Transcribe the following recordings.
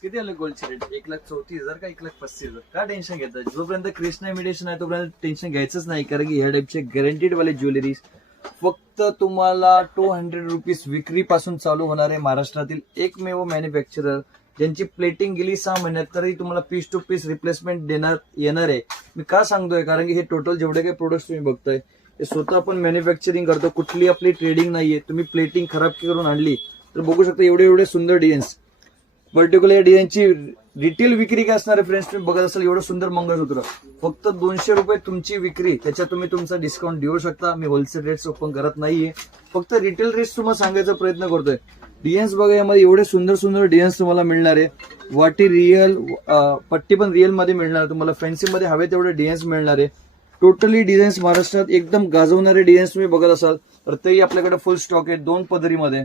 किती आले गोल्डचे रेट? 1,34,000 का 1,35,000? का टेन्शन घेतात? जोपर्यंत कृष्णा इमिटेशन आहे तोपर्यंत टेन्शन घ्यायचंच नाही, कारण की ह्या टाईपचे गॅरंटीड वाले ज्वेलरीज फक्त तुम्हाला 200 रुपीज विक्री पासून चालू होणार आहे. महाराष्ट्रातील एकमेव मॅन्युफॅक्चरर ज्यांची प्लेटिंग गेली 6 महिन्यात तरी तुम्हाला पीस टू पीस रिप्लेसमेंट येणार आहे. मी का सांगतोय, कारण की हे टोटल जेवढे काही प्रोडक्ट्स तुम्ही बघताय हे स्वतः आपण मॅन्युफॅक्चरिंग करतो. कुठली आपली ट्रेडिंग नाहीये. तुम्ही प्लेटिंग खराब करून आणली तर बघू शकता एवढे एवढे सुंदर डिझाईन्स. पर्टिक्युलर या डिझाईनची रिटेल विक्री काय असणार आहे फ्रेंड्स, तुम्ही बघत असाल एवढं सुंदर मंगळसूत्र फक्त 200 रुपये तुमची विक्री, त्याच्यात तुम्ही तुमचा डिस्काउंट देऊ शकता. मी होलसेल रेट्स ओपन करत नाहीये, फक्त रिटेल रेट्स तुम्हाला सांगायचा प्रयत्न करतोय. डिझाईन्स बघा, यामध्ये एवढे सुंदर सुंदर डिझाईन्स तुम्हाला मिळणार आहे. वाटी रिअल, पट्टी पण रिअल मध्ये मिळणार, तुम्हाला फॅन्सी मध्ये हवे तेवढे डिझाईन्स मिळणार आहे. टोटली डिझाईन्स महाराष्ट्रात एकदम गाजवणारे डिझाईन्स तुम्ही बघत असाल तर तेही आपल्याकडे फुल स्टॉक आहे 2 पदरीमध्ये.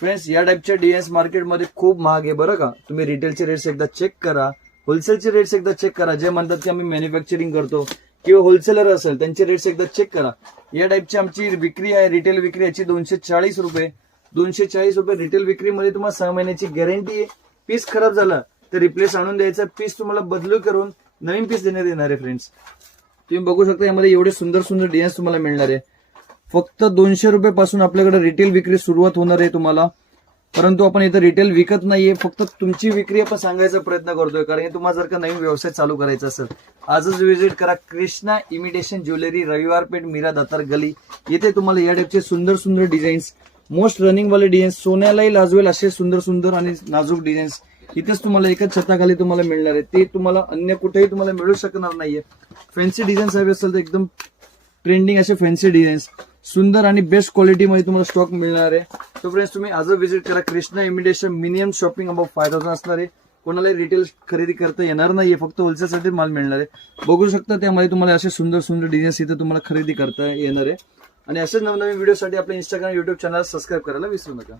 फ्रेंड्स, या टाईपच्या डिझाईन्स मार्केटमध्ये खूप महाग आहे बरं का. तुम्ही रिटेलचे रेट्स एकदा चेक करा, होलसेलचे रेट्स एकदा चेक करा. जे म्हणतात की आम्ही मॅन्युफॅक्चरिंग करतो किंवा होलसेलर असेल त्यांचे रेट्स एकदा चेक करा. या टाईपची आमची विक्री आहे, रिटेल विक्री याची 240 रुपये. 240 रुपये रिटेल विक्रीमध्ये तुम्हाला 6 महिन्याची गॅरंटी आहे. पीस खराब झाला तर रिप्लेस आणून द्यायचा, पीस तुम्हाला बदलू करून नवीन पीस देण्यात येणार आहे. फ्रेंड्स, तुम्ही बघू शकता यामध्ये एवढे सुंदर सुंदर डिझाईन्स तुम्हाला मिळणार आहे. फक्त 200 रुपये पासून आपल्याकडे रिटेल विक्री सुरुवात होणार आहे तुम्हाला. परंतु आपण इथं रिटेल विकत नाहीये, फक्त तुमची विक्री आपण सांगायचा प्रयत्न करतोय. कारण की तुम्हाला जर का नवीन व्यवसाय चालू करायचा असेल आजच व्हिजिट करा कृष्णा इमिटेशन ज्वेलरी, रविवार पेठ, मीरा दातार गली. येथे तुम्हाला या टाईपचे सुंदर सुंदर डिझाईन्स, मोस्ट रनिंग वाले डिझाईन्स, सोन्यालाही लाजवेल असे सुंदर सुंदर आणि नाजूक डिझाईन्स इथेच तुम्हाला एकाच छताखाली तुम्हाला मिळणार आहे. ते तुम्हाला अन्य कुठेही तुम्हाला मिळू शकणार नाहीये. फॅन्सी डिझाईन्स हवे असेल तर एकदम ट्रेंडिंग असे फॅन्सी डिझाईन्स सुंदर आणि बेस्ट क्वालिटीमध्ये तुम्हाला स्टॉक मिळणार आहे. तो फ्रेंड्स, तुम्ही आज व्हिजिट करा Krishna imitation. Minimum shopping about 5,000 असणार आहे. कोणालाही रिटेल खरेदी करता येणार नाहीये, फक्त होलसेलसाठी माल मिळणार आहे. बघू शकता त्यामध्ये तुम्हाला असे सुंदर सुंदर डिझाईन्स इथे तुम्हाला खरेदी करता येणार आहे. आणि असेच नवनवीन व्हिडिओसाठी आपल्या इंस्टाग्राम, युट्यूब चॅनल सबस्क्राईब करायला विसरू नका.